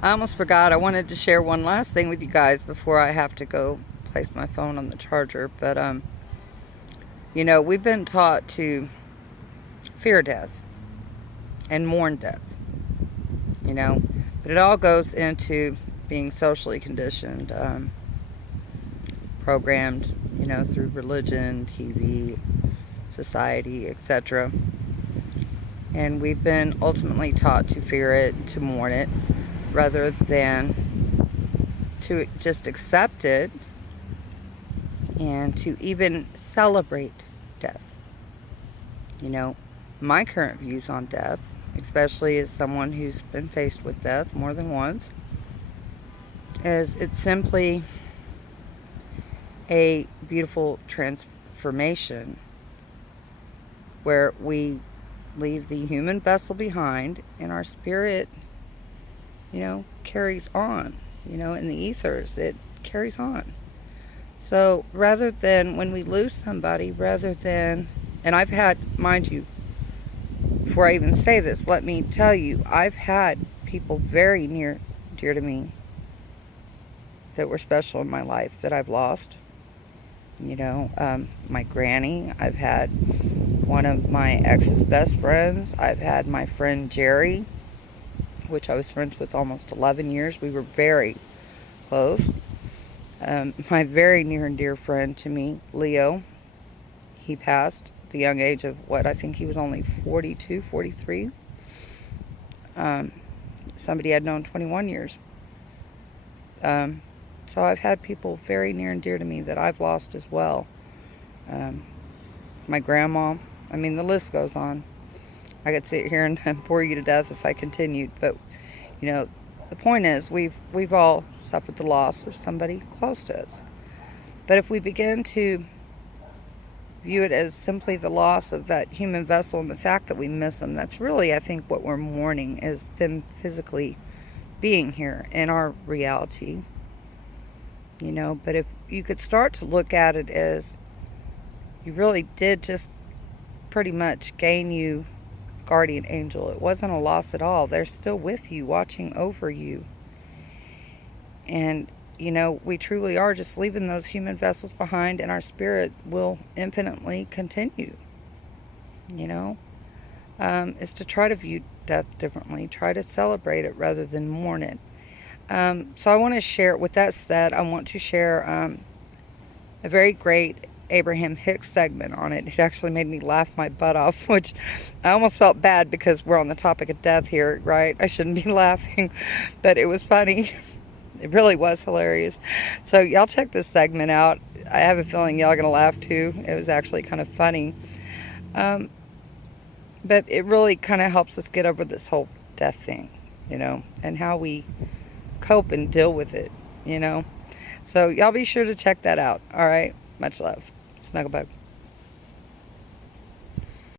I almost forgot. I wanted to share one last thing with you guys before I have to go place my phone on the charger. But, we've been taught to fear death and mourn death, you know. But it all goes into being socially conditioned, programmed, through religion, TV, society, etc. And we've been ultimately taught to fear it, to mourn it, rather than to just accept it and to even celebrate death. My current views on death, especially as someone who's been faced with death more than once, is it's simply a beautiful transformation where we leave the human vessel behind and our spirit, carries on, in the ethers, it carries on. So rather than when we lose somebody, and I've had, mind you, before I even say this, let me tell you, I've had people very dear to me that were special in my life that I've lost. My granny. I've had one of my ex's best friends. I've had my friend Jerry, which I was friends with almost 11 years. We were very close. My very near and dear friend to me, Leo, he passed at the young age of I think he was only 42, 43. Somebody I'd known 21 years. So I've had people very near and dear to me that I've lost as well. My grandma. I mean, the list goes on. I could sit here and bore you to death if I continued. But, the point is we've all suffered the loss of somebody close to us. But if we begin to view it as simply the loss of that human vessel and the fact that we miss them, that's really, I think, what we're mourning, is them physically being here in our reality. But if you could start to look at it as you really did just pretty much gain you guardian angel. It wasn't a loss at all. They're still with you, watching over you. And, we truly are just leaving those human vessels behind, and our spirit will infinitely continue. Is to try to view death differently, try to celebrate it rather than mourn it. So I want to share, with that said, I want to share a very great Abraham Hicks segment on it. It actually made me laugh my butt off, which I almost felt bad because we're on the topic of death here, right? I shouldn't be laughing, but it was funny. It really was hilarious. So y'all check this segment out. I have a feeling y'all are going to laugh too. It was actually kind of funny. But it really kind of helps us get over this whole death thing, and how we cope and deal with it, So y'all be sure to check that out. All right. Much love. Snugglebug.